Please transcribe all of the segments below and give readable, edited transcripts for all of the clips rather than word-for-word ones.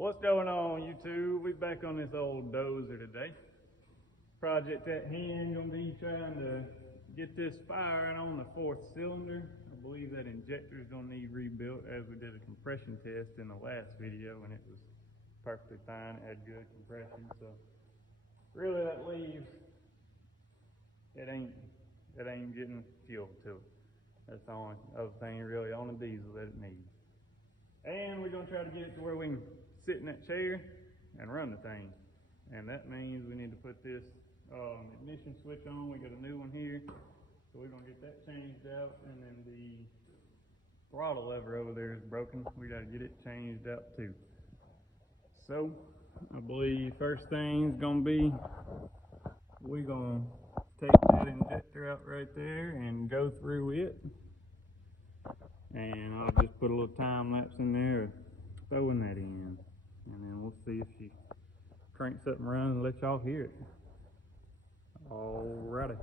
What's going on, YouTube? We back on this old dozer today. Project at hand, gonna be trying to get this firing on the 4th cylinder. I believe that injector is gonna need rebuilt, as we did a compression test in the last video and it was perfectly fine. It had good compression, so really that leaves, it ain't getting fuel to it. That's the only other thing really on the diesel that it needs. And we're gonna try to get it to where we can sit in that chair and run the thing. And that means we need to put this ignition switch on. We got a new one here, so we're gonna get that changed out. And then the throttle lever over there is broken. We gotta get it changed out too. So I believe first thing's gonna be we're gonna take that injector out right there and go through it. And I'll just put a little time lapse in there of throwing that in. And then we'll see if she cranks up and runs and let y'all hear it. Alrighty.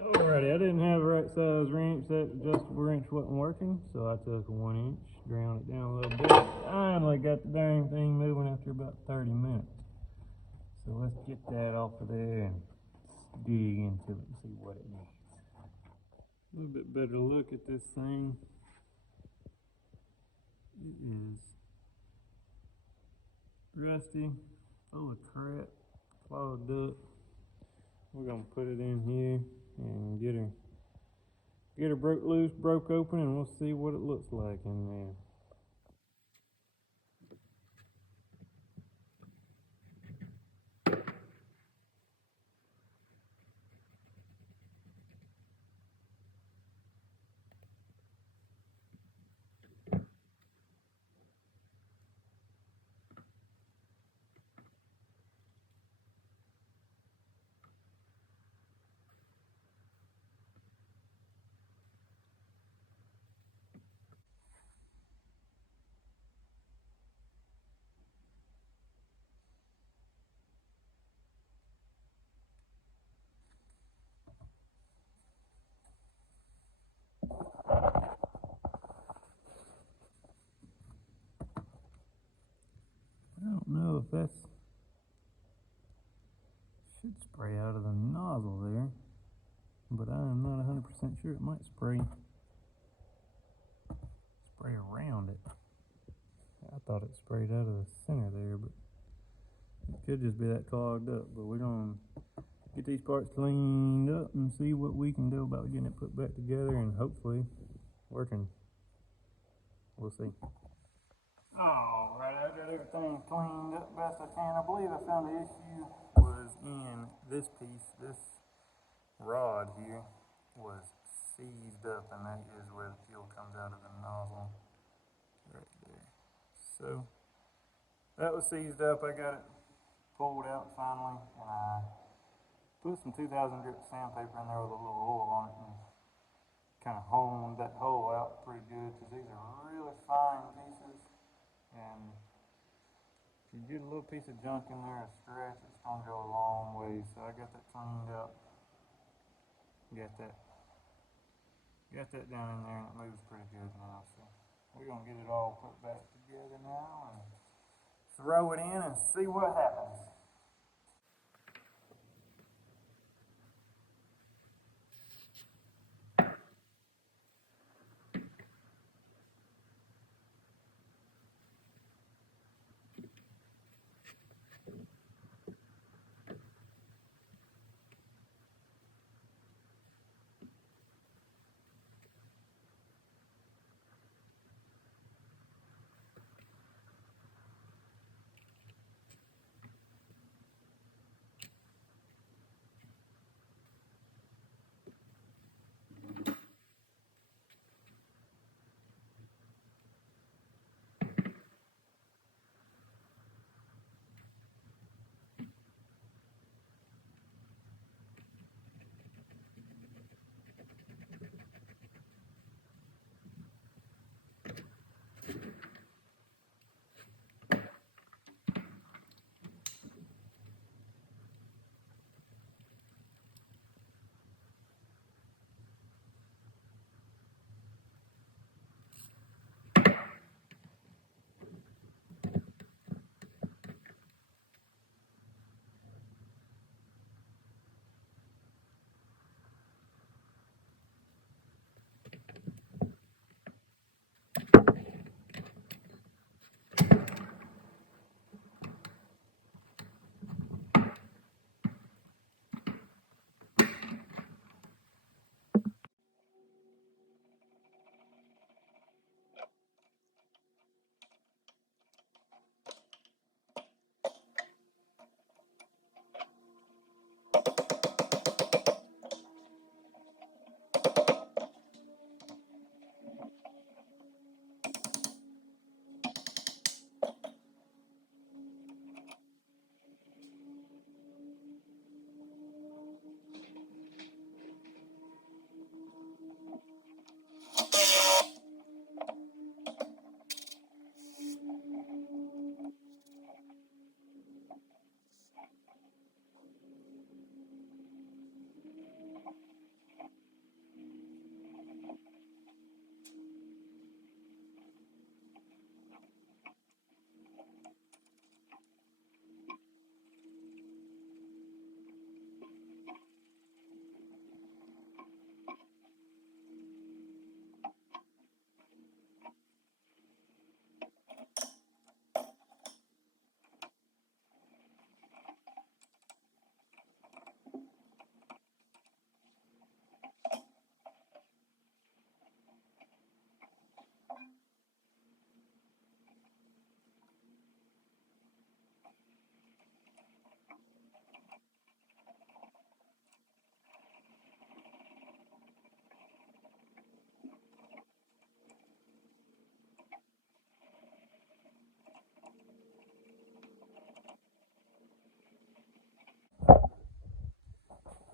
Alrighty, I didn't have the right size wrench. That adjustable wrench wasn't working, so I took a 1 inch, ground it down a little bit. Finally got the dang thing moving after about 30 minutes. So let's get that off of there and dig into it and see what it needs. A little bit better look at this thing. It is rusty, full of crap, clogged up. We're gonna put it in here and get her broke open, and we'll see what it looks like in there. I don't know if that's should spray out of the nozzle there, but I am not 100% sure. It might spray around it. I thought it sprayed out of the center there, but it could just be that clogged up. But we're gonna get these parts cleaned up and see what we can do about getting it put back together and hopefully working. We'll see. Alright, I got everything cleaned up best I can. I believe I found the issue was in this piece. This rod here was seized up, and that is where the fuel comes out of the nozzle. Right there. So, that was seized up. I got it pulled out finally, and I put some 2000 grit sandpaper in there with a little oil on it and kind of honed that hole out pretty good, because these are really fine pieces, and if you get a little piece of junk in there, a scratch, it's going to go a long way. So I got that cleaned up, got that down in there, and it moves pretty good now. So we're going to get it all put back together now and throw it in and see what happens.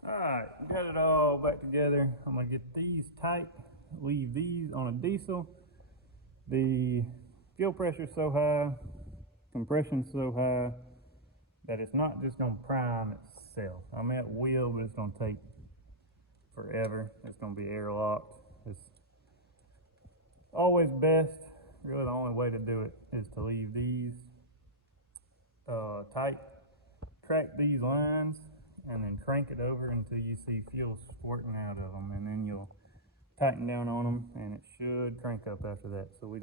Alright, got it all back together. I'm going to get these tight, leave these on a diesel. The fuel pressure is so high, compression so high, that it's not just going to prime itself. I mean, it will, but it's going to take forever. It's going to be airlocked. It's always best, really the only way to do it is to leave these tight, track these lines, and then crank it over until you see fuel squirting out of them, and then you'll tighten down on them, and it should crank up after that. So we're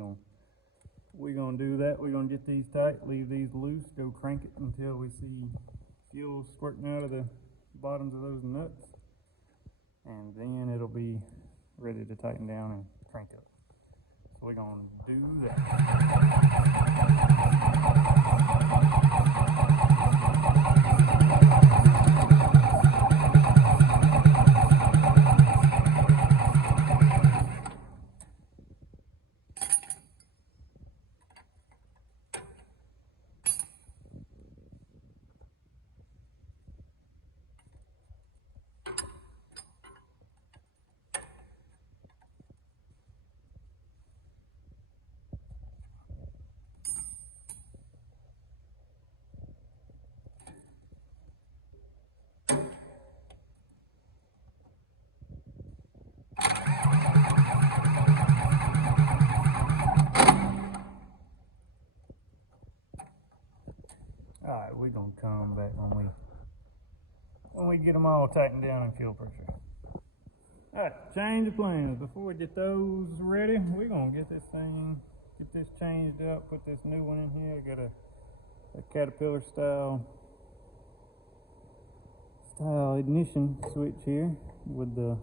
gonna do that. We're gonna get these tight, leave these loose, go crank it until we see fuel squirting out of the bottoms of those nuts, and then it'll be ready to tighten down and crank up. So we're gonna do that. Alright, we're gonna come back when we get them all tightened down in fuel pressure. Alright, change of plans. Before we get those ready, we're gonna get this changed up, put this new one in here. I got a Caterpillar style ignition switch here with the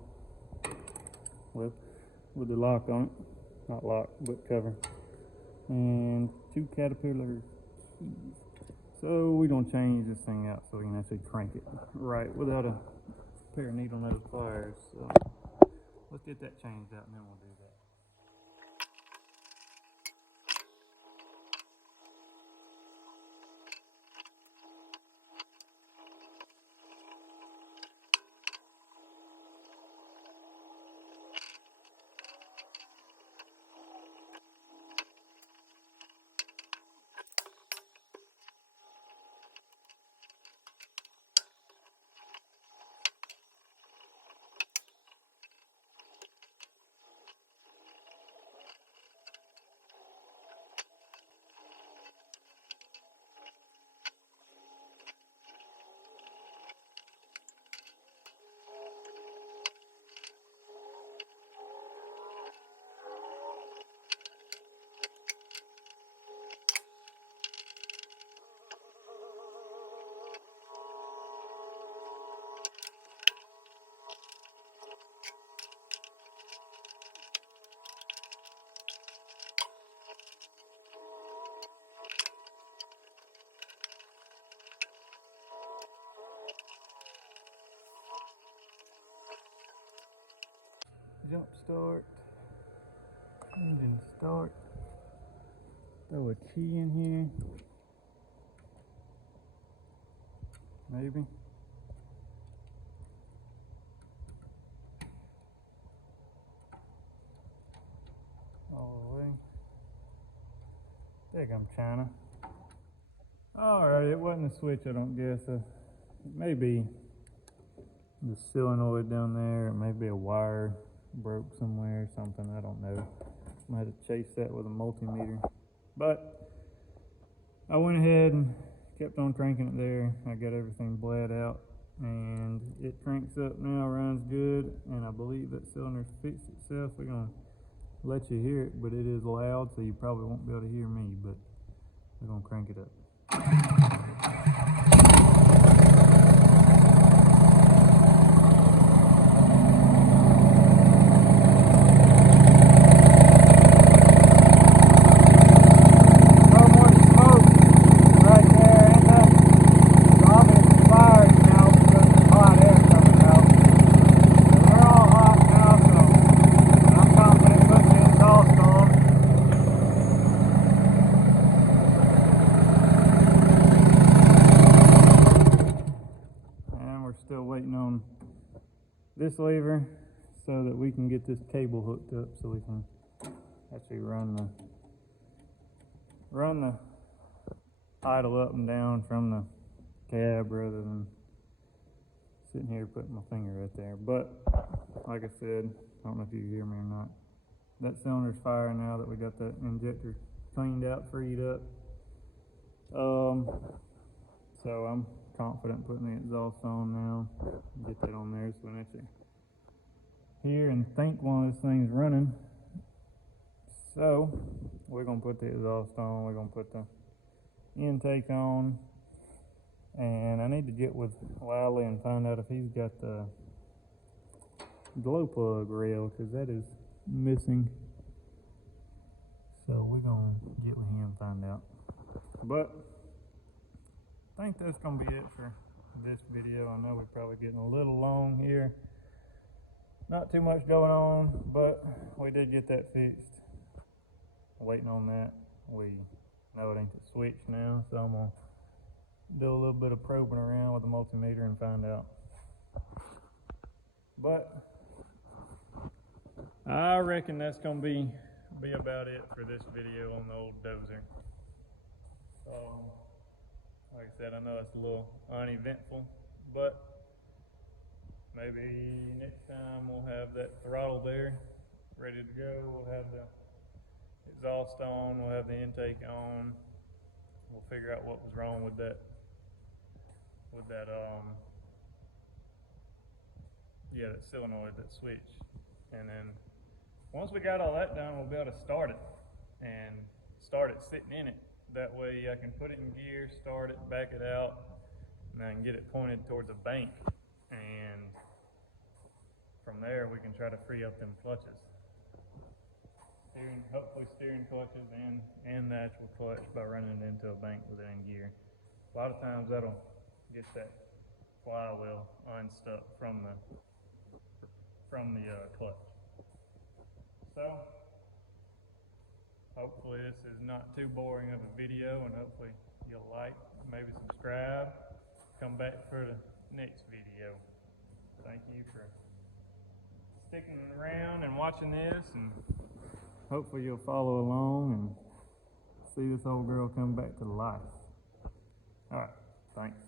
lock on it. Not lock, but cover. And 2 Caterpillar keys. So we're gonna change this thing out so we can actually crank it right without a pair of needle nose pliers. So let's get that changed out and then we'll do that. Jump start, engine start, throw a key in here, maybe. All the way. Think I'm China. Alright, it wasn't a switch, I don't guess. It may be the solenoid down there, it may be a wire broke somewhere or something, I don't know. I had to chase that with a multimeter. But I went ahead and kept on cranking it there. I got everything bled out and it cranks up now, runs good, and I believe that cylinder's fixed itself. We're gonna let you hear it, but it is loud, so you probably won't be able to hear me, but we're gonna crank it up. This lever so that we can get this cable hooked up so we can actually run the idle up and down from the cab rather than sitting here putting my finger right there. But like I said, I don't know if you can hear me or not, that cylinder's firing now that we got that injector cleaned out, freed up. So I'm confident putting the exhaust on now. Get that on there so we can actually hear and think while this thing's running. So we're gonna put the exhaust on, we're gonna put the intake on, and I need to get with Wiley and find out if he's got the glow plug rail, because that is missing. So we're gonna get with him and find out. But I think that's gonna be it for this video. I know we're probably getting a little long here. Not too much going on, but we did get that fixed. Waiting on that. We know it ain't the switch now, so I'm gonna do a little bit of probing around with the multimeter and find out. But I reckon that's gonna be about it for this video on the old dozer. So, like I said, I know it's a little uneventful, but maybe next time we'll have that throttle there ready to go. We'll have the exhaust on, we'll have the intake on. We'll figure out what was wrong with that that solenoid, that switch. And then once we got all that done, we'll be able to start it and start it sitting in it. That way I can put it in gear, start it, back it out, and I can get it pointed towards a bank. And from there we can try to free up them clutches. Hopefully steering clutches and the actual clutch by running it into a bank with it in gear. A lot of times that'll get that flywheel unstuck from the clutch. So hopefully this is not too boring of a video, and hopefully you'll like, maybe subscribe, come back for the next video. Thank you for sticking around and watching this, and hopefully you'll follow along and see this old girl come back to life. All right, thanks.